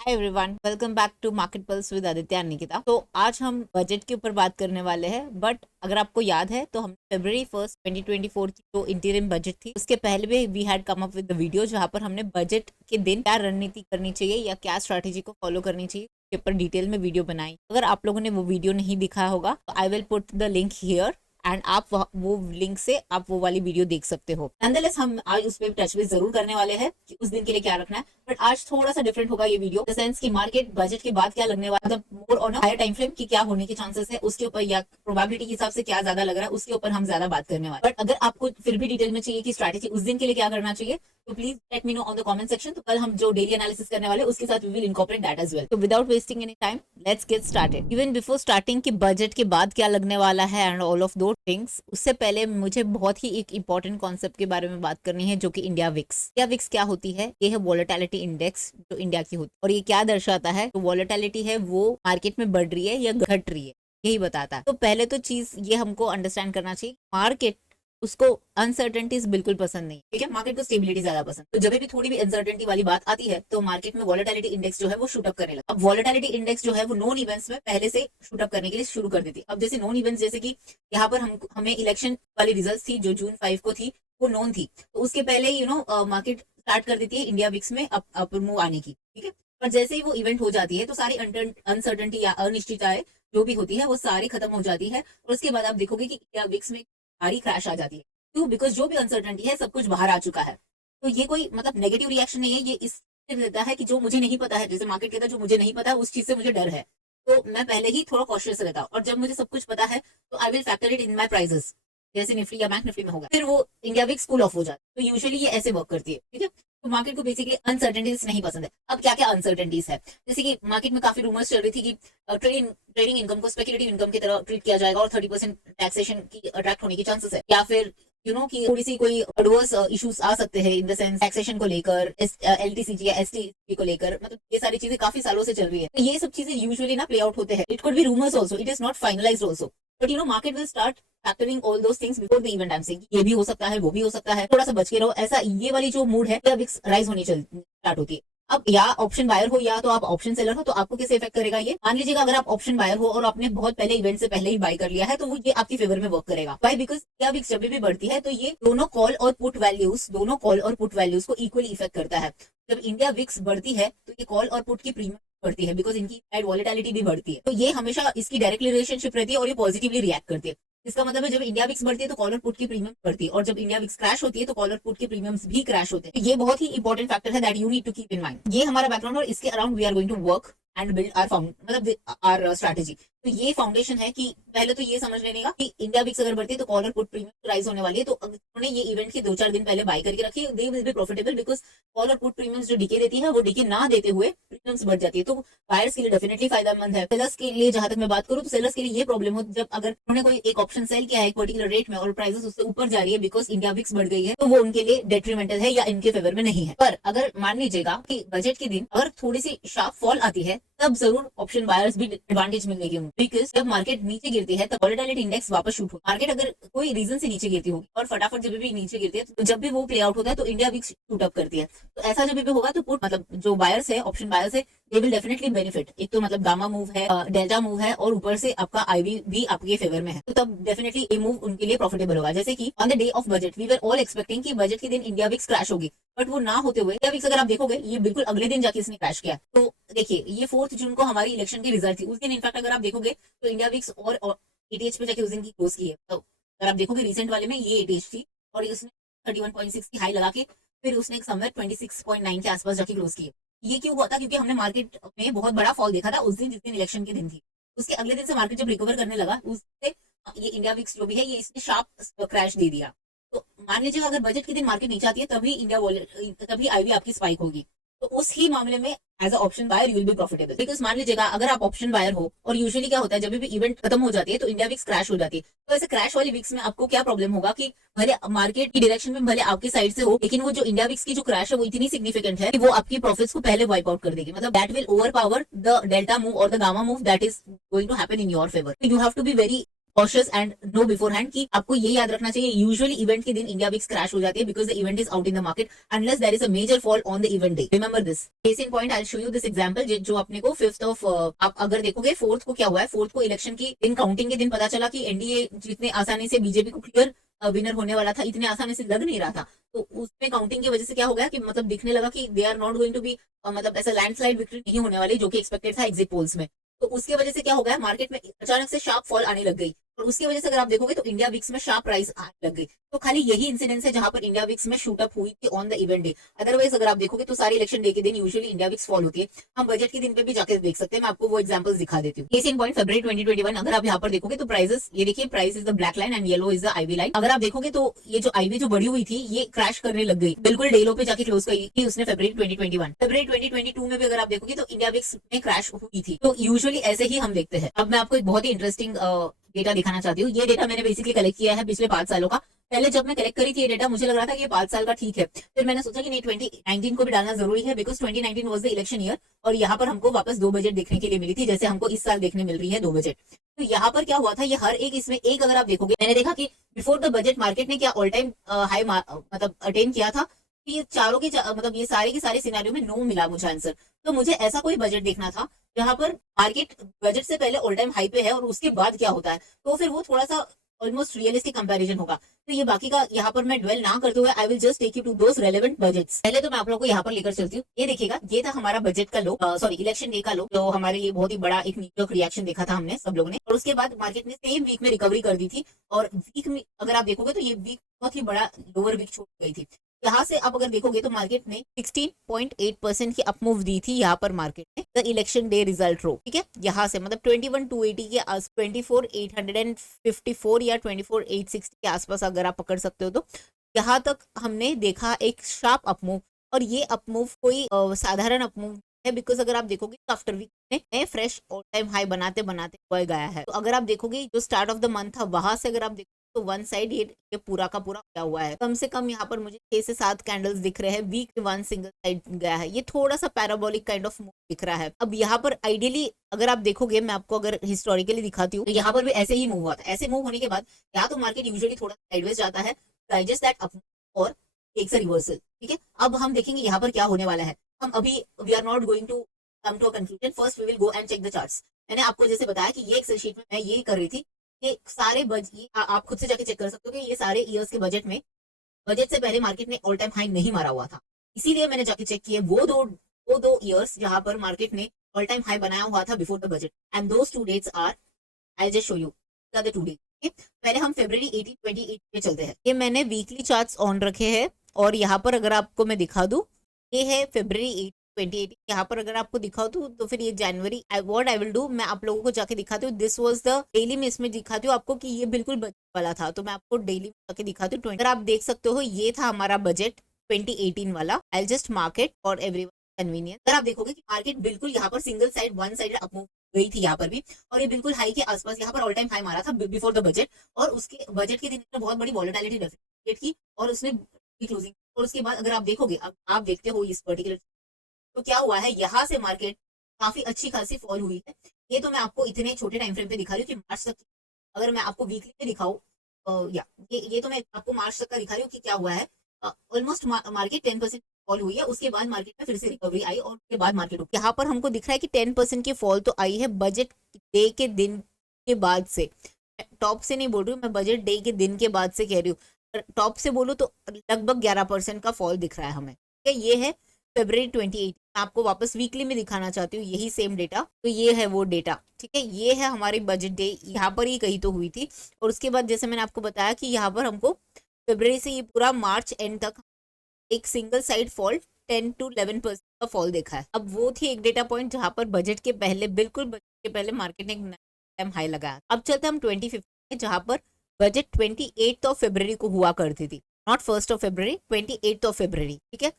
Hi everyone, welcome back to market pulse with Aditya and Nikita. तो आज हम बजट के ऊपर बात करने वाले हैं। बट अगर आपको याद है तो हम February 1 2024 की जो इंटीरियम बजट थी उसके पहले भी we had come up with the video जहां पर हमने बजट के दिन क्या रणनीति करनी चाहिए या क्या स्ट्रैटेजी को फॉलो करनी चाहिए के ऊपर डिटेल में वीडियो बनाई। अगर आप लोगों ने वो वीडियो नहीं दिखा होगा तो I will put the link here and आप वो लिंक से आप वो वाली वीडियो देख सकते हो। नॉनदलेस हम आज उस पर टच बेस जरूर करने वाले हैं कि उस दिन के लिए क्या रखना है। बट आज थोड़ा सा डिफरेंट होगा ये वीडियो, इन द सेंस कि मार्केट बजट के बाद क्या लगने वाला, मतलब more on higher time frame की क्या होने के चांसेस है उसके ऊपर, या प्रोबेबिलिटी के हिसाब से क्या ज्यादा लग रहा है उसके ऊपर हम ज्यादा बात करने वाले। बट अगर आपको फिर भी डिटेल में चाहिए कि स्ट्रैटेजी उस दिन के लिए क्या करना चाहिए तो please let me know on the comment section. तो कल हम जो डेली एनालिसिस करने वाले उसके साथ we will incorporate that as well. तो without wasting any time let's get started. Even before starting कि बजट के बाद क्या लगने वाला है and all of those things, उससे पहले मुझे बहुत ही एक इंपॉर्टेंट कॉन्सेप्ट के बारे में बात करनी है जो कि इंडिया विक्स। इंडिया विक्स क्या होती है? ये है वॉलेटिलिटी इंडेक्स जो इंडिया की होती है। और ये क्या दर्शाता है? तो वॉलेटिलिटी है वो मार्केट में बढ़ रही है या घट रही है, यही बताता है। तो पहले तो चीज ये हमको अंडरस्टैंड करना चाहिए, मार्केट उसको अनसर्टेनिटीज बिल्कुल पसंद नहीं, ठीक है। मार्केट को स्टेबिलिटी ज्यादा पसंद। तो जब भी थोड़ी भी अनसर्टेनिटी वाली बात आती है तो मार्केट में वॉलेटिलिटी इंडेक्स जो है वो शूट अप करने लगता है। अब वॉलेटिलिटी इंडेक्स जो है वो नॉन इवेंट्स में पहले से शूट अप करने के लिए शुरू कर देती है। अब जैसे नॉन इवेंट्स, जैसे कि यहाँ पर हमें इलेक्शन वाली रिजल्ट थी जो June 5 को थी, वो नॉन थी, तो उसके पहले मार्केट स्टार्ट कर देती है इंडिया विक्स में अप मूव आने की, ठीक है। पर जैसे ही वो इवेंट हो जाती है तो सारी अनसर्टेनिटी या अनिश्चितताएं जो भी होती है वो सारी खत्म हो जाती है, और उसके बाद आप देखोगे कि इंडिया विक्स में भारी क्रैश आ जाती है। क्यों? बिकॉज जो भी अनसर्टेनिटी है सब कुछ बाहर आ चुका है। तो ये कोई मतलब नेगेटिव रिएक्शन नहीं है, ये इस देता है कि जो मुझे नहीं पता है, जैसे मार्केट कहता है जो मुझे नहीं पता है उस चीज से मुझे डर है, तो मैं पहले ही थोड़ा कॉशियस रहता हूँ। और जब मुझे सब कुछ पता है तो I will factor it in my prices, जैसे निफ्टी या बैंक निफ्टी में होगा, फिर वो इंडिया विक्स कूल ऑफ हो जाता है। तो यूजुअली ये ऐसे वर्क करती है, ठीक है। तो मार्केट को बेसिकली अनसर्टेनिटीज नहीं पसंद है। अब क्या क्या अनसर्टेनिटीज है? जैसे कि मार्केट में काफी रूमर्स चल रही थी कि ट्रेडिंग इनकम को स्पेकुलेटिव इनकम की तरह ट्रीट किया जाएगा और 30% टैक्सेशन की अट्रैक्ट होने की चांसेस है, या फिर कि थोड़ी सी कोई एडवर्स इश्यूज आ सकते हैं इन द सेंस टैक्सेशन को लेकर, एलटीसीजी या एसटी को लेकर। मतलब ये सारी चीजें काफी सालों से चल रही है, तो ये सब चीजें यूजुअली ना प्ले आउट होते हैं। It could B rumours also, it is not finalised also, but market will start factoring all those things before the event. I am saying ये भी हो सकता है, वो भी हो सकता है, थोड़ा सा बच के रहो। ऐसा ये वाली जो मूड है अब राइज होनी स्टार्ट होती है। अब या ऑप्शन बायर हो या तो आप ऑप्शन सेलर हो, तो आपको कैसे इफेक्ट करेगा ये? मान लीजिएगा अगर आप ऑप्शन बायर हो और आपने बहुत पहले इवेंट से पहले ही बाय कर लिया है तो वो ये आपकी फेवर में वर्क करेगा। वाई? बिकॉज क्या विक्स जब भी बढ़ती है तो ये दोनों कॉल और पुट वैल्यूज को इक्वली इफेक्ट करता है। जब इंडिया विक्स बढ़ती है तो ये कॉल और पुट की प्रीमियम बढ़ती है, बिकॉज इनकी वॉलेटिलिटी भी बढ़ती है। तो ये हमेशा इसकी डायरेक्टली रिलेशनशिप रहती है और ये पॉजिटिवली रिएक्ट करती है। इसका मतलब है जब इंडिया विक्स बढ़ती है तो कॉल और पुट की प्रीमियम बढ़ती है, और जब इंडिया विक्स क्रैश होती है तो कॉल और पुट के प्रीमियम्स भी क्रैश होते हैं। तो ये बहुत ही इंपॉर्टेंट फैक्टर है that you need to keep in mind. ये हमारा बैकग्राउंड और इसके around we are going to work and build our मतलब आर स्ट्रैटेजी। तो ये फाउंडेशन है कि पहले तो ये समझ लेने का कि इंडिया विक्स अगर बढ़ती है तो कॉल और पुट प्रीमियम राइज होने वाली है। तो उन्होंने ये इवेंट के 2-4 दिन पहले बाय करके रखी, they will be profitable, because call और पुट प्रीमियम्स जो डिके देती है वो डिके ना देते हुए प्रीमियम्स बढ़ जाती है। तो बायर्स के लिए डेफिनेटली फायदेमंद है। सेलर्स के लिए जहां तक मैं बात करूं तो सेलर्स के लिए ये प्रॉब्लम हो जब अगर उन्होंने कोई एक ऑप्शन सेल किया है एक पर्टिकुलर रेट में और प्राइसेस उससे ऊपर जा रही है बिकॉज इंडिया विक्स बढ़ गई है, तो वो उनके लिए डेट्रीमेंटल है या इनके फेवर में नहीं है। पर अगर मान लीजिएगा कि बजट के दिन अगर थोड़ी सी शार्प फॉल आती है तब जरूर ऑप्शन बायर्स भी एडवांटेज मिलेगी उनको, बिकॉज जब मार्केट नीचे गिरती है तब वॉलेटिलिटी इंडेक्स वापस शूट हो। मार्केट अगर कोई रीजन से नीचे गिरती होगी और फटाफट जब भी नीचे गिरती है तो जब भी वो प्ले आउट होता है तो इंडिया विक्स शूट अप करती है। तो ऐसा जब भी होगा तो पुट मतलब जो बायर्स है, ऑप्शन बायर्स है, दे विल डेफिनेटली बेनिफिट। एक तो मतलब गामा मूव है, डेल्टा मूव है, और ऊपर से आपका आईवी भी आपके फेवर में है, तो तब डेफिनेटली ये मूव उनके लिए प्रॉफिटेबल होगा। जैसे कि on the day of budget we were all expecting कि बजट के दिन इंडिया विक्स क्रैश होगी, बट वो ना होते हुए इंडिया विक्स अगर आप देखोगे ये बिल्कुल अगले दिन जाके इसने क्रैश किया। तो देखिए ये 4 जून को हमारी इलेक्शन की रिजल्ट थी, उस दिन इनफैक्ट अगर आप देखोगे तो इंडिया विक्स और एटीएच पे जाके उस दिन की क्लोज की है। तो अगर आप देखोगे रिसेंट वाले में ये एटीएच थी और उसने 31.6 की हाई लगा के फिर उसने एक समवेयर 26.9 के आसपास जाके क्लोज की है। ये क्यों हुआ था? क्योंकि हमने मार्केट में बहुत बड़ा फॉल देखा था उस दिन जिस दिन इलेक्शन के दिन थी। उसके अगले दिन से मार्केट जब रिकवर करने लगा उससे ये इंडिया विक्स जो भी है ये इसने शार्प क्रैश दे दिया। तो मान लीजिए अगर बजट के दिन मार्केट नीचे आती है तभी आईवी आपकी स्पाइक होगी। तो उस ही मामले में as a option buyer you will be profitable, because मान लीजिएगा अगर आप ऑप्शन बायर हो और यूजुअली क्या होता है जब भी इवेंट खत्म हो जाती है तो इंडिया विक्स क्रैश हो जाती है। तो ऐसे क्रैश वाली विक्स में आपको क्या प्रॉब्लम होगा कि भले मार्केट की डायरेक्शन में भले आपकी साइड से हो, लेकिन वो जो इंडिया विक्स की जो क्रैश है वो इतनी सिग्निफिकेंट है कि वो आपकी प्रॉफिट्स को पहले वाइप आउट कर देगी। मतलब that will overpower the delta move और the gamma move that is going to happen in your favour. You have to be very cautious and know beforehand कि आपको ये याद रखना चाहिए यूजुअली इवेंट के दिन इंडिया विक्स क्रैश हो जाती है because the event is out in the market unless there is a major fall on the event day. Remember this case in point. I show you this example जो अपने को 5th of आप अगर देखोगे 4th को क्या हुआ है, 4th को इलेक्शन की दिन काउंटिंग के दिन पता चला कि एनडीए जितने आसानी से बीजेपी को क्लियर विनर होने वाला था इतने आसानी से लग नहीं रहा था। तो उसमें काउंटिंग की वजह से क्या हो गया कि मतलब दिखने लगा कि they are not going to be मतलब ऐसा लैंडस्लाइड विक्ट्री नहीं होने वाली जो कि एक्सपेक्टेड था एग्जिट पोल्स में। तो उसकी वजह से क्या हो गया, मार्केट में अचानक से शार्प फॉल आने लग गई और उसकी वजह से अगर आप देखोगे तो इंडिया विक्स में शार्प प्राइस आने लग गई। तो खाली यही इंसिडेंस है जहां पर इंडिया विक्स में शूट अप हुई थी on the event day. Otherwise अगर आप देखोगे तो सारी इलेक्शन डे के दिन यूजुअली इंडिया विक्स फॉल होती है। हम बजट के दिन पे भी जाकर देख सकते हैं, मैं आपको वो एग्जांपल्स दिखा देती हूँ। केस इन पॉइंट फरवरी 2021 अगर आप यहाँ पर देखोगे तो प्राइसेस ये देखिए, price is the black line and yellow is the IV line. अगर आप देखोगे तो ये जो आईवी जो बढ़ी हुई थी ये क्रैश करने लग गई, बिल्कुल डे लो पे जाके क्लोज करी उसने फरवरी 2021। फरवरी 2022 में भी अगर आप देखोगे तो इंडिया विक्स में क्रैश हुई थी। तो यूजुअली ऐसे ही हम देखते हैं। अब मैं आपको एक बहुत ही इंटरेस्टिंग डेटा दिखाना चाहती हूँ। ये डेटा मैंने बेसिकली कलेक्ट किया है पिछले 5 सालों का। पहले जब मैं कलेक्ट करी थी ये डेटा मुझे लग रहा था कि ये 5 साल का ठीक है, फिर मैंने सोचा कि नहीं 2019 को भी डालना जरूरी है because 2019 was the election year और यहाँ पर हमको वापस 2 बजट देखने के लिए मिली थी जैसे हमको इस साल देखने मिल रही है 2 बजट। तो यहाँ पर क्या हुआ था, ये हर एक इसमें एक अगर आप देखोगे मैंने देखा कि बिफोर द बजट मार्केट ने क्या ऑल टाइम हाई मतलब अटेन किया था। ये चारों के मतलब ये सारे के सारे सिनेरियो में नो मिला मुझे आंसर। तो मुझे ऐसा कोई बजट देखना था जहां पर मार्केट बजट से पहले ऑल टाइम हाई पे है और उसके बाद क्या होता है, तो फिर वो थोड़ा सा ऑलमोस्ट रियलिस्टिक कंपैरिजन होगा। तो ये बाकी का यहाँ पर मैं ड्वेल ना करते हुए I will just take you to those relevant budgets. पहले तो मैं आप लोगों को यहाँ पर लेकर चलती हूँ। ये देखिएगा, ये था हमारा बजट का लो, सॉरी इलेक्शन डे का लो, जो हमारे लिए बहुत ही बड़ा एक नीक रिएक्शन देखा था हमने सब लोगों ने। और उसके बाद मार्केट ने सेम वीक में रिकवरी कर दी थी और वीक में अगर आप देखोगे तो ये वीक बहुत ही बड़ा लोअर वीक छोड़ गई थी। यहाँ से आप अगर देखोगे तो मार्केट ने 16.8% की अपमूव दी थी यहाँ पर मार्केट ने द इलेक्शन डे रिजल्ट रो। ठीक है, यहाँ से मतलब 21,280 के 24,854 या 24,860 के आसपास अगर आप पकड़ सकते हो तो यहाँ तक हमने देखा एक शार्प अपमूव। और ये अपमूव कोई साधारण अपमूव है बिकॉज अगर आप देखोगे तो आफ्टर वीक में फ्रेश ऑल टाइम हाई बनाते बनाते गया है। तो अगर आप देखोगे जो स्टार्ट ऑफ द मंथ था वहां से अगर आप देखोगे तो वन साइड ये पूरा का पूरा क्या हुआ है, कम से कम यहाँ पर मुझे 6 से 7 कैंडल्स दिख रहे हैं। वीक वन सिंगल साइड गया है, ये थोड़ा सा पैराबोलिक काइंड ऑफ मूव दिख रहा है। अब यहाँ पर आइडियली अगर आप देखोगे, मैं आपको अगर हिस्टोरिकली दिखाती हूँ तो यहाँ पर भी ऐसे ही मूव हुआ था। ऐसे मूव होने के बाद या तो मार्केट यूजुअली थोड़ा साइडवेज जाता है, डाइजेस्ट दैट अप और टेक्स अ रिवर्सल। ठीक है, अब हम देखेंगे यहाँ पर क्या होने वाला है। हम अभी we are not going to come to a conclusion, first we will go and check the charts. मैंने आपको जैसे बताया कि ये एक्सेल शीट में मैं ये कर रही थी, ये सारे आप खुद से जाके चेक कर सकते हो कि ये सारे ईयर्स के बजट में बजट से पहले मार्केट ने ऑल टाइम हाई नहीं मारा हुआ था। इसीलिए मैंने जाके चेक किए वो दो ईयर्स जहां पर मार्केट ने ऑल टाइम हाई बनाया हुआ था before the budget and those 2 dates are, I just show you the 2 date. पहले हम फरवरी 1828 पे चलते हैं। ये मैंने वीकली चार्ट्स ऑन रखे हैं और यहाँ पर अगर आपको मैं दिखा दूं, ये है फरवरी 2018। यहाँ पर अगर आपको दिखाओ तो फिर ये जनवरी। व्हाट आई विल डू, मैं आप लोगों को जाके दिखाती हूँ। दिस वाज द डेली में इसमें दिखाती हूँ आपको कि ये बिल्कुल बजट वाला था, तो मैं आपको डेली में जाके दिखाती हूँ। अगर आप देख सकते हो ये था हमारा बजट 2018 वाला। I just market for everyone convenience. अगर आप देखोगे कि मार्केट बिल्कुल यहाँ पर single side one side up move गई थी यहाँ पर भी, और ये बिल्कुल हाई के आसपास यहाँ पर ऑल टाइम हाई मारा था बिफोर द बजट। और उसके बजट के दिन बहुत बड़ी वॉलेटिलिटी डेफिनेट की और उसने क्लोजिंग। और उसके बाद अगर आप देखोगे, अब आप देखते हो इस पर्टिकुलर तो क्या हुआ है, यहाँ से मार्केट काफी अच्छी खासी फॉल हुई है। ये तो मैं आपको इतने छोटे टाइम फ्रेम पे दिखा रही हूँ कि मार्च तक। अगर मैं आपको वीकली पे दिखाऊं या ये तो मैं आपको मार्च तक का दिखा रही हूँ कि क्या हुआ है। ऑलमोस्ट मार्केट 10% फॉल हुई है, उसके बाद मार्केट में फिर से रिकवरी आई और उसके बाद मार्केट यहाँ पर हमको दिख रहा है कि 10% की फॉल तो आई है बजट डे के दिन के बाद से। टॉप से नहीं बोल रही हूँ मैं, बजट डे के दिन के बाद से कह रही हूँ। टॉप से बोलूँ तो लगभग 11% का फॉल दिख रहा है हमें। ये है फरवरी 28। आपको वापस वीकली में दिखाना चाहती हूँ यही सेम डेटा। तो ये है वो डेटा, ठीक है। ये है हमारी बजट डे, यहाँ पर ही कहीं तो हुई थी। और उसके बाद जैसे मैंने आपको बताया कि यहाँ पर हमको फरवरी से ये पूरा मार्च एंड तक एक सिंगल साइड फॉल 10 to 11% का फॉल देखा है। अब वो थी एक डेटा पॉइंट जहां पर बजट के पहले, बिल्कुल बजट के पहले मार्केट ने एक टाइम हाई लगाया। अब चलते हम 2015 में जहां पर बजट 28 ऑफ फरवरी को हुआ करती थी, नॉट 1 फरवरी, 28 ऑफ फरवरी। ठीक है,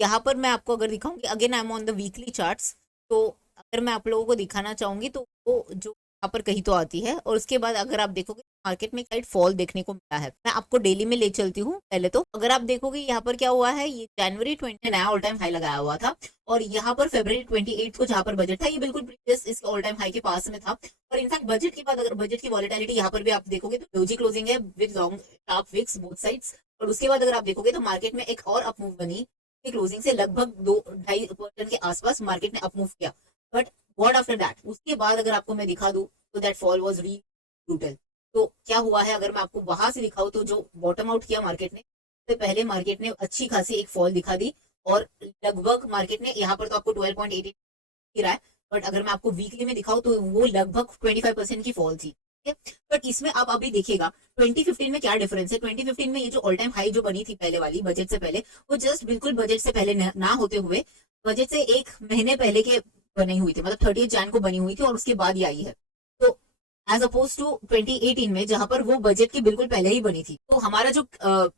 यहाँ पर मैं आपको अगर दिखाऊंगी, again I am on the weekly charts, तो अगर मैं आप लोगों को दिखाना चाहूंगी तो वो जो यहाँ पर कहीं तो आती है। और उसके बाद अगर आप देखोगे मार्केट में एक फॉल देखने को मिला है। मैं आपको डेली में ले चलती हूँ। पहले तो अगर आप देखोगे यहाँ पर क्या हुआ है, ये जनवरी 20 नया ऑल टाइम हाई लगाया हुआ था, और यहाँ पर फरवरी 28 को जहाँ पर बजट था, ये बिल्कुल प्रीवियस इसके ऑल टाइम हाई के पास में था। और इनफैक्ट बजट के बाद अगर बजट की वॉलेटिलिटी यहाँ पर भी आप देखोगे तो डोजी क्लोजिंग है with long sharp wicks both sides. और उसके बाद अगर आप देखोगे तो मार्केट में एक और अप मूव बनी, क्लोजिंग से लगभग 2-2.5% के आसपास मार्केट ने अप मूव किया। बट व्हाट आफ्टर दैट, उसके बाद अगर आपको मैं दिखा दूं तो दैट फॉल वाज री ब्रूटल। तो क्या हुआ है अगर मैं आपको वहां से दिखाऊं, तो जो बॉटम आउट किया मार्केट ने, उससे पहले मार्केट ने अच्छी खासी एक फॉल दिखा दी, और लगभग मार्केट ने यहाँ पर तो आपको 12.88 गिरा है, बट अगर मैं आपको वीकली में दिखाऊं तो वो लगभग 25% की फॉल थी। बट इसमें आप अभी देखिएगा 2015 में क्या डिफरेंस है। 2015 में ये जो ऑल टाइम हाई जो बनी थी पहले वाली बजट से पहले, वो जस्ट बिल्कुल बजट से पहले ना होते हुए बजट से एक महीने पहले के बनी हुई थी, मतलब 30 जैन को बनी हुई थी, और उसके बाद ही आई है। तो एज अपोज टू 2018 में जहां पर वो बजट की बिल्कुल पहले ही बनी थी, तो हमारा जो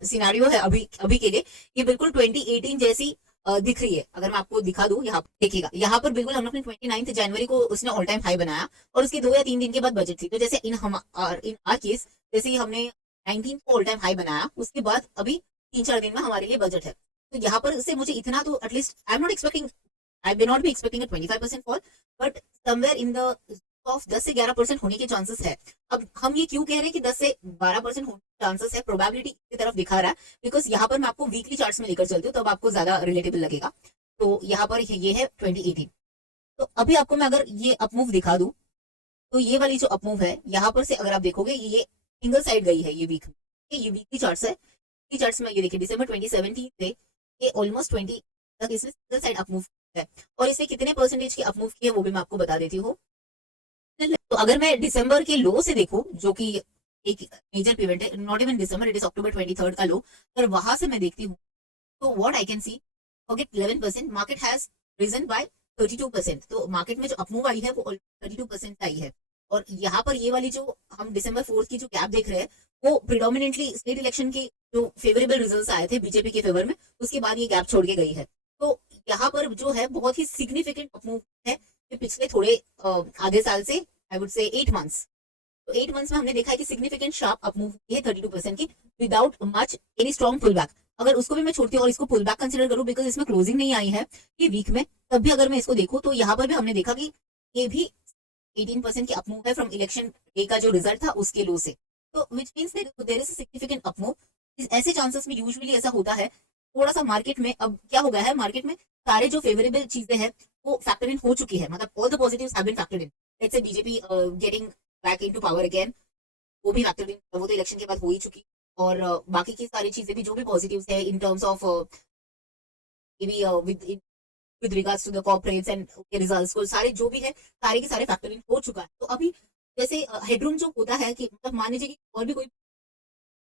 सिनारियो है अभी अभी के लिए, ये बिल्कुल 2018 जैसी दिख रही है। अगर मैं आपको दिखा दूं, यहाँ देखिएगा, यहाँ पर बिल्कुल हम लोग ने 29 जनवरी को उसने ऑल टाइम हाई बनाया, और उसके 2 या 3 दिन के बाद बजट थी। तो जैसे इन आर केस, जैसे ही हमने 19 को ऑल टाइम हाई बनाया, उसके बाद अभी 3-4 दिन में हमारे लिए बजट है। तो यहाँ पर से मुझे इतना तो at least I am not expecting, I may not be expecting a 25% fall, but somewhere in the of 10 से 11% होने के चांसेस है। अब हम ये क्यों कह रहे हैं कि 10 से 12% होने के चांसेस है, प्रोबेबिलिटी की तरफ दिखा रहा है, बिकॉज यहाँ पर मैं आपको वीकली चार्ट्स में लेकर चलती हूँ, तब आपको ज्यादा रिलेटेबल लगेगा। तो यहाँ पर ये है 2018। तो अभी आपको मैं अगर ये अपमूव दिखा दूं, तो ये वाली जो अपमूव है, यहाँ पर से अगर आप देखोगे ये सिंगल साइड गई है, ये वीकली चार्ट्स है। वीकली चार्ट्स में ये देखिए दिसंबर 2017 से ये ऑलमोस्ट 20 तक इसने सिंगल साइड अपमूव है, और इसने कितने परसेंटेज की अपमूव की है वो भी मैं आपको बता देती हूँ। तो अगर मैं दिसंबर के लो से देखूं, जो कि एक मेजर पीरियड है, not even December, it is अक्टूबर 23 का लो, अगर वहां से मैं देखती हूँ, तो what I can see, forget 11%, market has risen by 32%। तो मार्केट में जो अपमूव आई है वो 32% आई है। और यहाँ पर ये वाली जो हम दिसंबर 4 की जो गैप देख रहे हैं, वो प्रिडोमिनेटली स्टेट इलेक्शन के जो फेवरेबल रिजल्ट आए थे बीजेपी के फेवर में, उसके बाद ये गैप छोड़ के गई है। तो यहाँ पर जो है बहुत ही सिग्निफिकेंट अपमूव है कि पिछले थोड़े आधे साल से, आई वुड से 8 मंथ्स, तो 8 मंथ्स में हमने देखा है कि सिग्निफिकेंट शार्प अपमूव है 32% की, without much any strong pull back. अगर उसको भी मैं छोड़ती हूँ और इसको पुल बैक कंसिडर करूँ, बिकॉज इसमें क्लोजिंग नहीं आई है ये वीक में, तब भी अगर मैं इसको देखूँ तो यहाँ पर भी हमने देखा कि ये भी 18% की अपमूव है फ्रॉम इलेक्शन डे का जो रिजल्ट था उसके लो से। तो which means there is significant upmove. ऐसे चांसेस में यूजुअली ऐसा होता है, थोड़ा सा मार्केट में अब क्या हो गया है, मार्केट में सारे जो फेवरेबल चीजें हैं वो फैक्टर इन हो चुकी है, मतलब all the positives have been factored in. Let's say BJP getting back into power again, वो भी फैक्टर इन, वो तो इलेक्शन के बाद हो ही चुकी। और बाकी की सारी चीजें भी जो भी पॉजिटिव्स है in terms of with regards to the corporates and results को, सारे जो भी है सारे के सारे फैक्टर इन हो चुका है। तो अभी जैसे हेडरूम जो होता है कि मतलब मान लीजिए कि और भी कोई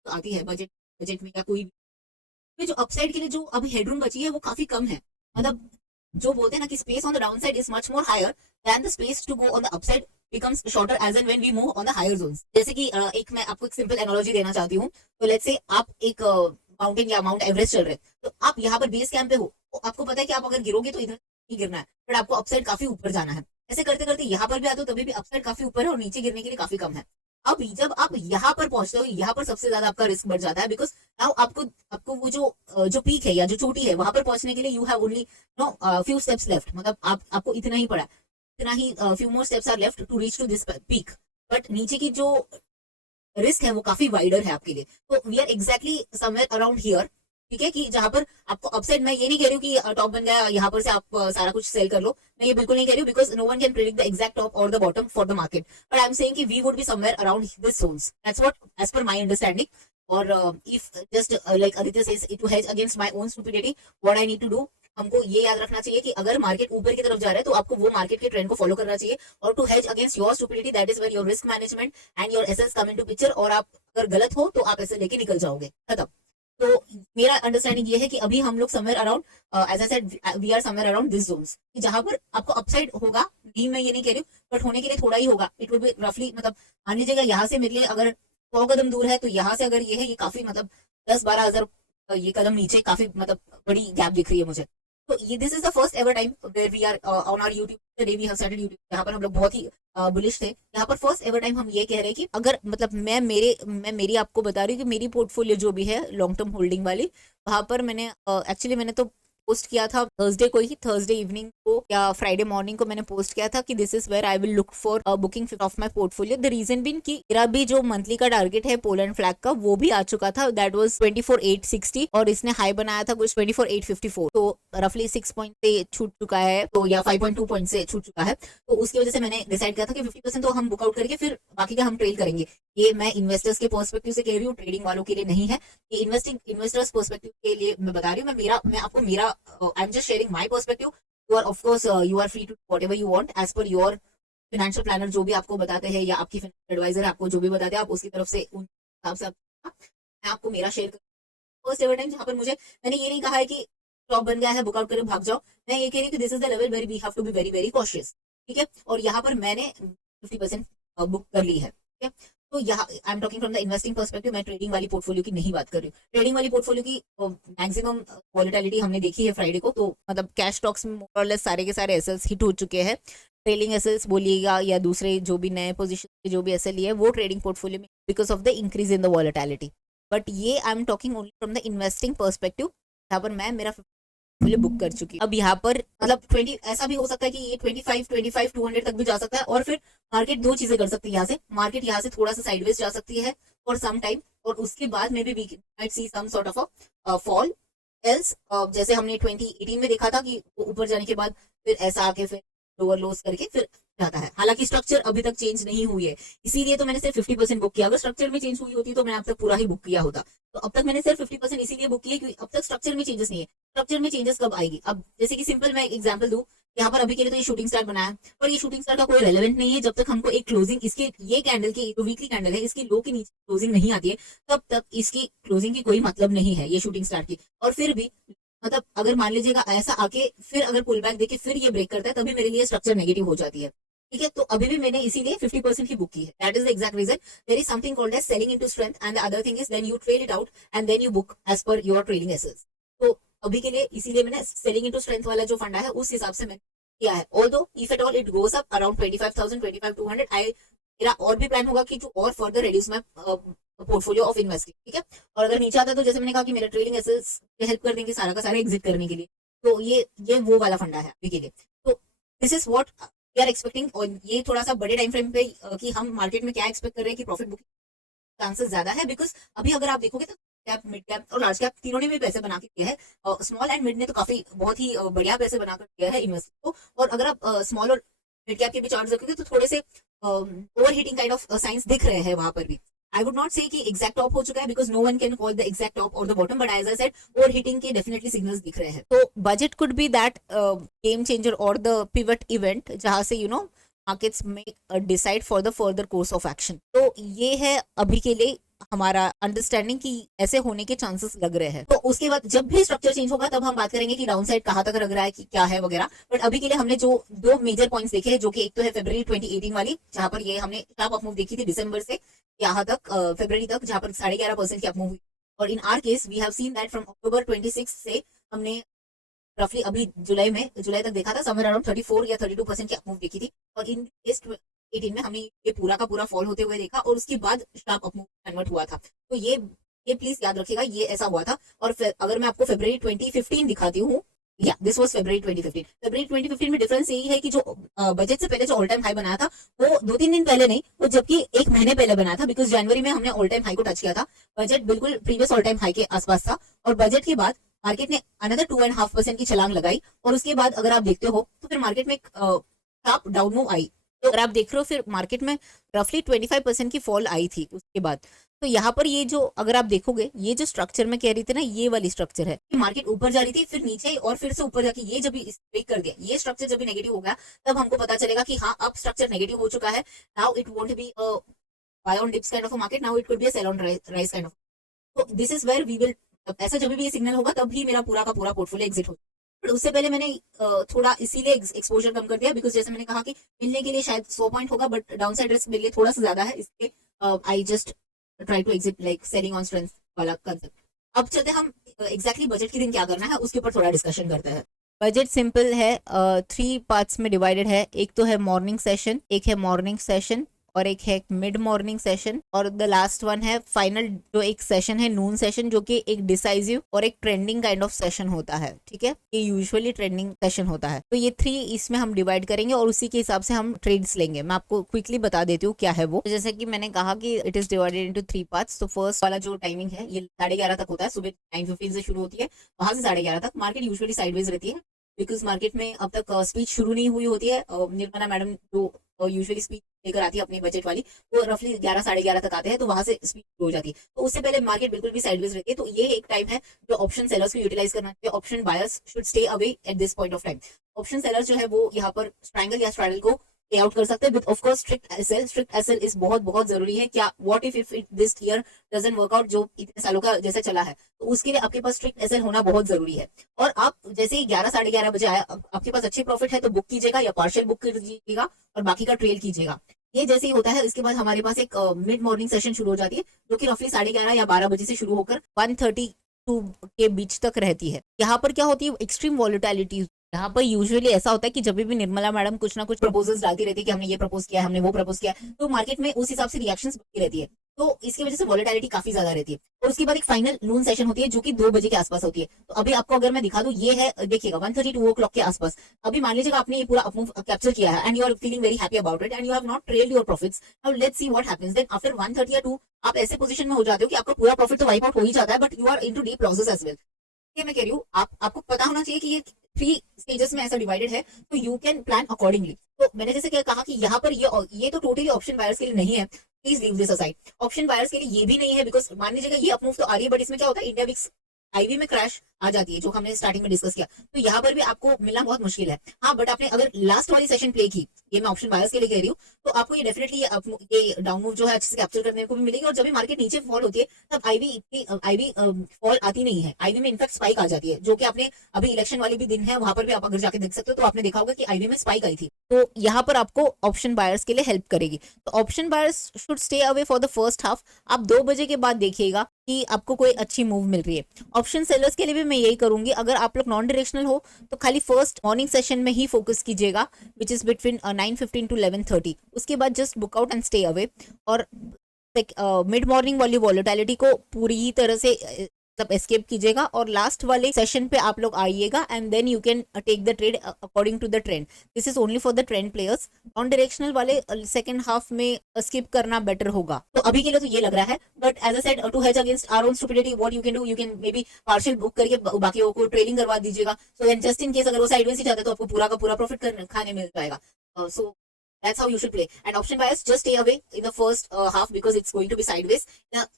आती है बजट बजट में या कोई भी, जो अपसाइड के लिए जो अभी हेडरूम बची है वो काफी कम है। मतलब जो बोलते हैं ना कि space on the downside is much more higher than the space to go on the upside becomes shorter as and when we move on the higher zones। जैसे कि एक मैं आपको एक सिंपल एनालॉजी देना चाहती हूँ। तो लेट्स से आप एक माउंटेन या माउंट एवरेस्ट चल रहे हैं, तो आप यहाँ पर बेस कैंप पे हो, तो आपको पता है कि आप अगर गिरोगे तो इधर नहीं गिरना है, बट आपको अपसाइड काफी ऊपर जाना है। ऐसे करते करते यहाँ पर भी आते हो तभी भी अपसाइड काफी ऊपर है और नीचे गिरने के लिए काफी कम है। अब जब आप यहाँ पर पहुंचते हो, यहाँ पर सबसे ज्यादा आपका रिस्क बढ़ जाता है, बिकॉज नाउ आपको वो जो पीक है या जो चोटी है वहां पर पहुंचने के लिए you have only no few steps left, मतलब आपको इतना ही पड़ा, इतना ही few more steps are left to reach to this peak. But नीचे की जो रिस्क है वो काफी वाइडर है आपके लिए। तो we are exactly somewhere around here, ठीक है, कि जहां पर आपको अपसाइड, मैं ये नहीं कह रही हूँ कि टॉप बन गया यहाँ पर से आप सारा कुछ सेल कर लो, मैं ये बिल्कुल नहीं कह रही हूँ, because no one can predict the exact top और the bottom for the market, but I am saying कि we would be somewhere around this zones, that's what as per my understanding. और if just like Aditya says to hedge against my own stupidity, what I need to do, हमको ये याद रखना चाहिए कि अगर market ऊपर की तरफ जा रहा है तो आपको वो मार्केट के ट्रेंड को फॉलो करना चाहिए, और to hedge against your stupidity, that is where your risk management and your assets come into picture. और आप अगर गलत हो तो आप ऐसे लेके निकल जाओगे, खत्म। तो मेरा अंडरस्टैंडिंग ये है कि अभी हम लोग somewhere around, as I said, we are somewhere around this zones, जहां पर आपको अपसाइड होगा, नहीं मैं ये नहीं कह रही हूँ, बट होने के लिए थोड़ा ही होगा। इट विल बी रफली, मतलब मान लीजिएगा यहाँ से मेरे लिए अगर 100 कदम दूर है, तो यहाँ से अगर ये है, ये काफी मतलब 10-12 हजार ये कदम नीचे, काफी मतलब बड़ी गैप दिख रही है मुझे। तो ये this is the first ever time where we are on our YouTube, the day we have started YouTube, यहाँ पर हम लोग बहुत ही बुलिश थे। यहाँ पर फर्स्ट एवर टाइम हम ये कह रहे हैं कि अगर मतलब मैं मेरी आपको बता रही हूँ कि मेरी पोर्टफोलियो जो भी है लॉन्ग टर्म होल्डिंग वाली, वहां पर मैंने एक्चुअली मैंने तो पोस्ट किया था थर्सडे को ही, थर्सडे इवनिंग को या फ्राइडे मॉर्निंग को मैंने पोस्ट किया था कि this is where I will look for booking of my portfolio. The reason been कि मेरा भी जो मंथली का टारगेट है पोलैंड फ्लैग का वो भी आ चुका था, दैट वाज 24,860 और इसने हाई बनाया था कुछ 24,854, तो रफली 6 पॉइंट से छूट चुका है, तो या 5.2 पॉइंट से छूट चुका है। तो उसकी वजह से मैंने डिसाइड किया था कि 50% तो हम बुकआउट करके फिर बाकी का हम ट्रेल करेंगे। ये मैं इन्वेस्टर्स के पर्सपेक्टिव से कह रही हूँ, ट्रेडिंग वालों के लिए नहीं है, ये इन्वेस्टर्स पर्सपेक्टिव के लिए मैं बता रही हूँ। मैं आपको मेरा I am just sharing my perspective. You are of course you are free to whatever you want as per your financial planner जो भी आपको बताते हैं या आपकी फाइनेंशियल एडवाइजर आपको जो भी बताते हैं, आप उसकी तरफ से उन हिसाब से मैं आपको मेरा शेयर कर फर्स्ट एवर टाइम जहाँ पर मुझे, मैंने ये नहीं कहा है कि जॉब बन गया है बुकआउट करो भाग जाओ, मैं ये कह रही हूँ कि this is the level where we have to be very very cautious, ठीक है। और यहाँ पर मैंने 50% बुक कर ली है, ठीक है। तो यहाँ आई am talking from the investing perspective, मैं ट्रेडिंग वाली पोर्टफोलियो की नहीं बात कर रही हूँ। ट्रेडिंग वाली पोर्टफोलियो की मैक्सिमम वॉलेटिलिटी हमने देखी है फ्राइडे को, तो मतलब कैश स्टॉक्स में मोर और लेस सारे के सारे एसेट्स हिट हो चुके हैं। ट्रेलिंग एसेट्स बोलिएगा या दूसरे जो भी नए पोजीशन के जो भी एसएल है वो ट्रेडिंग पोर्टफोलियो में because of the increase in the volatility. But ये I am talking only from the investing perspective, यहाँ पर मैं मेरा बुक कर चुकी। अब यहाँ पर मतलब 20 ऐसा भी हो सकता है कि ये 25 200 तक भी जा सकता है, और फिर मार्केट दो चीजें कर सकती है यहाँ से, मार्केट यहाँ से थोड़ा सा साइडवेज जा सकती है फॉर सम टाइम, और उसके बाद में भी we might see some sort of a fall else, जैसे हमने 2018 में देखा था कि ऊपर जाने के बाद फिर ऐसा आके फिर लोअर लोस करके फिर जाता है। हालांकि स्ट्रक्चर अभी तक चेंज नहीं हुई है, इसीलिए तो मैंने सिर्फ 50% बुक किया। अगर स्ट्रक्चर में चेंज हुई होती तो मैंने अब तक पूरा ही बुक किया होता। तो अब तक मैंने सिर्फ 50% इसीलिए बुक किया क्योंकि अब तक स्ट्रक्चर में चेंजेस नहीं है। स्ट्रक्चर में चेंजेस कब आएगी? अब जैसे कि सिंपल मैं एक एग्जांपल दूं, यहाँ पर अभी के लिए तो ये शूटिंग स्टार बनाया, पर ये शूटिंग स्टार का कोई रेलेवेंट नहीं है जब तक हमको एक क्लोजिंग इसके ये कैंडल की जो वीकली कैंडल है इसकी लो के नीचे क्लोजिंग नहीं आती है, तब तक इसकी क्लोजिंग की कोई मतलब नहीं है ये शूटिंग स्टार की। और फिर भी मतलब अगर मान लीजिएगा ऐसा आके फिर अगर पुल बैक देके फिर ये ब्रेक करता है, तभी मेरे लिए स्ट्रक्चर नेगेटिव हो जाती है, ठीक है। तो अभी भी मैंने इसीलिए 50% ही बुक की है। That is the exact reason. There is something called as selling into strength and the other thing is then you trade it out and then you book as per your trading assets. तो अभी के लिए इसीलिए मैंने selling into strength वाला जो फंडा है उस हिसाब से मैंने किया है। Although if at all it goes up around 25,000 25,200 आई मेरा और भी प्लान होगा कि जो और further reduce my portfolio of investing, ठीक है। और अगर नीचे आता है तो जैसे मैंने कहा कि मेरा ट्रेडिंग एसेट्स हेल्प कर देंगे सारा का सारा एग्जिट करने के लिए, तो ये वो वाला फंडा है अभी के लिए। तो this is what we are expecting. और ये थोड़ा सा बड़े टाइम फ्रेम पे कि हम मार्केट में क्या एक्सपेक्ट कर रहे हैं कि प्रॉफिट बुकिंग चांसेस ज्यादा है, बिकॉज अभी अगर आप देखोगे तो कैप मिड कैप और लार्ज कैप तीनों ने भी पैसे बना के किया है। स्मॉल एंड मिड ने तो काफी बहुत ही बढ़िया पैसे बनाकर किया है इन्वेस्ट को। और अगर आप स्मॉल और मिड कैप के भी चार्ट देखोगे तो थोड़े से over heating kind of science दिख रहे हैं वहां पर भी। I would not say कि exact top हो चुका है because no one can call the exact top or the bottom, but as I said, overheating के definitely signals दिख रहे हैं। तो budget could be that game changer or the pivot event जहाँ से markets may decide for the further course of action। तो ये है अभी के लिए हमारा अंडरस्टैंडिंग कि ऐसे होने के चांसेस लग रहे हैं। तो उसके बाद जब भी स्ट्रक्चर चेंज होगा तब हम बात करेंगे कि डाउन साइड कहाँ तक लग रहा है कि क्या है वगैरह। बट अभी के लिए हमने जो दो मेजर पॉइंट्स देखे हैं, जो कि एक तो है फरवरी 2018 वाली जहां पर ये हमने टॉप अप मूव देखी थी दिसंबर से यहाँ तक फरवरी तक, जहां पर 11.5% की अप मूव हुई। और in our case we have seen that from October 26 से हमने रफली अभी जुलाई तक देखा था समवेयर अराउंड 34 या 32% की अप मूव देखी थी। और इन केस 18 में हमने ये पूरा का पूरा फॉल होते हुए देखा और उसके बाद शार्प अप मूव कन्वर्ट हुआ था। तो ये प्लीज याद रखिएगा, ये ऐसा हुआ था। और अगर मैं आपको फरवरी 2015 दिखाती हूँ, या दिस वाज फरवरी 2015। फरवरी 2015 में डिफरेंस यही है कि जो बजट से पहले जो ऑल टाइम हाई बनाया था वो 2-3 दिन पहले नहीं, वो जबकि एक महीने पहले बनाया था, बिकॉज जनवरी में हमने ऑल टाइम हाई को टच किया था। बजट बिल्कुल प्रीवियस ऑल टाइम हाई के आसपास था और बजट के बाद मार्केट ने अनदर 2.5% की छलांग लगाई। और उसके बाद अगर आप देखते हो तो फिर मार्केट में शार्प डाउन मूव आई। तो अगर आप देख रहे हो फिर मार्केट में रफली 25% की फॉल आई थी उसके बाद। तो यहाँ पर ये जो अगर आप देखोगे ये जो स्ट्रक्चर में कह रही थी ना, ये वाली स्ट्रक्चर है, मार्केट ऊपर जा रही थी फिर नीचे और फिर से ऊपर जाके ये जब ब्रेक कर दिया, ये स्ट्रक्चर जब भी नेगेटिव हो गया तब हमको पता चलेगा कि हाँ अब स्ट्रक्चर नेगेटिव हो चुका है। Now it won't be a buy on dips kind of a market, now it could be a sell on rise kind of. तो this is where we will, ऐसा जब भी ये सिग्नल होगा तब भी मेरा पूरा का पूरा पोर्टफोलियो एग्जिट हो। बट उससे पहले मैंने थोड़ा इसीलिए एक्सपोजर कम कर दिया बिकॉज जैसे मैंने कहा कि मिलने के लिए शायद 100 पॉइंट होगा, बट डाउन साइड रिस्क मेरे लिए थोड़ा सा ज्यादा है, इसलिए I just try to exit like selling on strength वाला कंसेप्ट। अब चलते हम एग्जैक्टली बजट के दिन क्या करना है उसके ऊपर थोड़ा डिस्कशन करते हैं। बजट सिंपल है, 3 पार्ट्स में डिवाइडेड है। एक तो है मॉर्निंग सेशन, एक है मॉर्निंग सेशन और एक है मिड मॉर्निंग सेशन, और द लास्ट वन है फाइनल जो एक सेशन है नून सेशन, जो कि एक डिसाइसिव और एक ट्रेंडिंग काइंड ऑफ सेशन होता है। ठीक है, ये यूजुअली ट्रेंडिंग सेशन होता है। तो ये 3 इसमें हम डिवाइड करेंगे और उसी के हिसाब से हम ट्रेड्स लेंगे। मैं आपको क्विकली बता देती हूँ क्या है वो। तो जैसे कि मैंने कहा कि it is divided into 3 parts. तो फर्स्ट वाला जो टाइमिंग है ये 11:30 तक होता है, सुबह 9:15 से शुरू होती है, वहां से 11:30 तक। मार्केट यूजुअली साइडवेज रहती है बिकॉज मार्केट में अब तक स्पीच शुरू नहीं हुई होती है। निर्मला मैडम जो यूजुअली स्पीच लेकर आती है अपनी बजट वाली, वो रफली 11 साढ़े 11 तक आते हैं, तो वहां से स्पीच हो जाती है। तो उससे पहले मार्केट बिल्कुल भी साइडवेज रहती है। तो ये एक टाइम है जो ऑप्शन सेलर्स को यूटिलाइज करना चाहिए। Option buyers should stay away at this point of time. Option sellers जो है वो यहाँ पर ट्रायंगल या स्ट्रैडल को पे आउट कर सकते हैं with of course strict SL. Strict SL is बहुत बहुत जरूरी है। क्या what if it this year doesn't work out, जो इतने सालों का जैसे चला है, तो उसके लिए आपके पास स्ट्रिक्ट एसएल होना बहुत जरूरी है। और आप जैसे ही 11 साढ़े 11 बजे आया, आपके पास अच्छी प्रॉफिट है तो बुक कीजिएगा या पार्शियल बुक कीजिएगा और बाकी का ट्रेल कीजिएगा। ये जैसे ही होता है, इसके बाद हमारे पास एक मिड मॉर्निंग सेशन शुरू हो जाती है, जो कि रफली 11:30 या 12 बजे से शुरू होकर 1:32 के बीच तक रहती है। यहाँ पर क्या होती है, एक्सट्रीम वॉलिटिलिटी। यहाँ पर यूजुअली ऐसा होता है कि जब भी निर्मला मैडम कुछ ना कुछ प्रपोजल्स डालती रहती है कि हमने ये प्रपोज किया है, हमने वो प्रपोज किया है, तो मार्केट में उस हिसाब से रिएक्शंस बनती रहती है। तो इसकी वजह से वॉलेटिलिटी काफी ज्यादा रहती है। और उसके बाद एक फाइनल नून सेशन होती है जो कि 2 बजे के आसपास होती है। तो अभी आपको अगर मैं दिखा दूं, ये है देखिएगा 1:32 o'clock के आसपास। अभी मान लीजिएगा आपने ये पूरा अपमूव कैप्चर किया है and you are feeling very happy about it and you have not trailed your profits. Now let's see what happens. Then after 1:30 या 2 आप ऐसे पोजीशन में हो जाते हो कि आपका पूरा प्रॉफिट तो वाइप आउट हो ही जाता है, but you are into deep losses as well. ये मैं कह रही हूँ, आपको पता होना चाहिए कि ये 3 स्टेजेस में ऐसा डिवाइडेड है, तो यू कैन प्लान अकॉर्डिंगली। तो मैंने जैसे क्या कहा कि यहाँ पर ये तो टोटली ऑप्शन बायर्स के लिए नहीं है, please leave this aside. Option buyers के लिए ये भी नहीं है बिकॉज मान लीजिएगा ये अपमूव तो आ रही है, बट इसमें क्या होता है, इंडिया विक्स आईवी में क्रैश आ जाती है, जो हमने स्टार्टिंग में डिस्कस किया। तो यहाँ पर भी आपको मिलना बहुत मुश्किल है। हाँ, बट आपने अगर लास्ट वाली सेशन प्ले की, ये मैं ऑप्शन बायर्स के लिए कह रही हूँ, तो आपको ये डेफिनेटली ये डाउन मूव जो है अच्छे से कैप्चर करने को भी मिलेगी। और जब भी मार्केट नीचे फॉल होती है, तब आईवी फॉल आती नहीं है, आईवी में इनफैक्ट स्पाइक आ जाती है, जो कि आपने अभी इलेक्शन वाली भी दिन है, वहां पर भी आप अगर जाके देख सकते हो तो आपने देखा होगा कि आईवी में स्पाइक आई थी। तो यहाँ पर आपको ऑप्शन बायर्स के लिए हेल्प करेगी। तो option buyers should stay away for the first half. आप 2 बजे के बाद देखिएगा कि आपको कोई अच्छी मूव मिल रही है। ऑप्शन सेलर्स के लिए भी मैं यही करूंगी, अगर आप लोग नॉन डायरेक्शनल हो तो खाली फर्स्ट मॉर्निंग सेशन में ही फोकस कीजिएगा, विच इज बिटवीन 9:15 to 11:30। उसके बाद just book out and stay away. और मिड मॉर्निंग वाली वॉलेटिलिटी को पूरी ही तरह से मतलब एस्केप कीजिएगा और लास्ट वाले सेशन पे आप लोग आइएगा and then you can take the trade according to the trend. This is only for the trend players. Non directional वाले सेकंड हाफ में स्किप करना बेटर होगा। तो अभी के लिए तो ये लग रहा है, but as I said, to hedge against our own stupidity, what you can do, you can maybe partial book करके बाकियों को ट्रेडिंग करवा दीजिएगा। So then just in case अगर वो साइडवेज ही जाता है तो आपको पूरा का पूरा प्रॉफिट खाने मिल जाएगा। सो that's how you should play. And option buyers, just stay away in the first half because it's going to be sideways.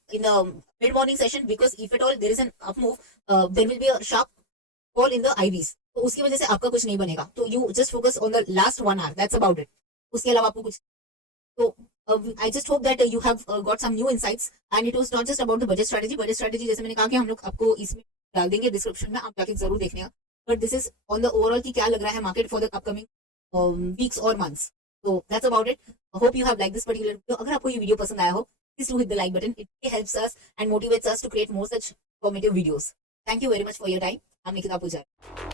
In the mid morning session, because if at all there is an up move, there will be a sharp fall in the IVs. तो उसकी वजह से आपका कुछ नहीं बनेगा। तो you just focus on the last 1 hour. That's about it. उसके अलावा आपको कुछ तो I just hope that you have got some new insights and it was not just about the budget strategy. Budget strategy जैसे मैंने कहा कि हम लोग आपको इसमें डाल देंगे डिस्क्रिप्शन में, आप जाके जरूर देखने। But this is on the overall कि क्या लग रहा है market for the upcoming weeks or months. So that's about it. I hope you have liked this particular video. अगर आपको ये वीडियो पसंद आया हो, please do hit the like button. It helps us and motivates us to create more such informative videos. Thank you very much for your time. I'm Nikita Pujari.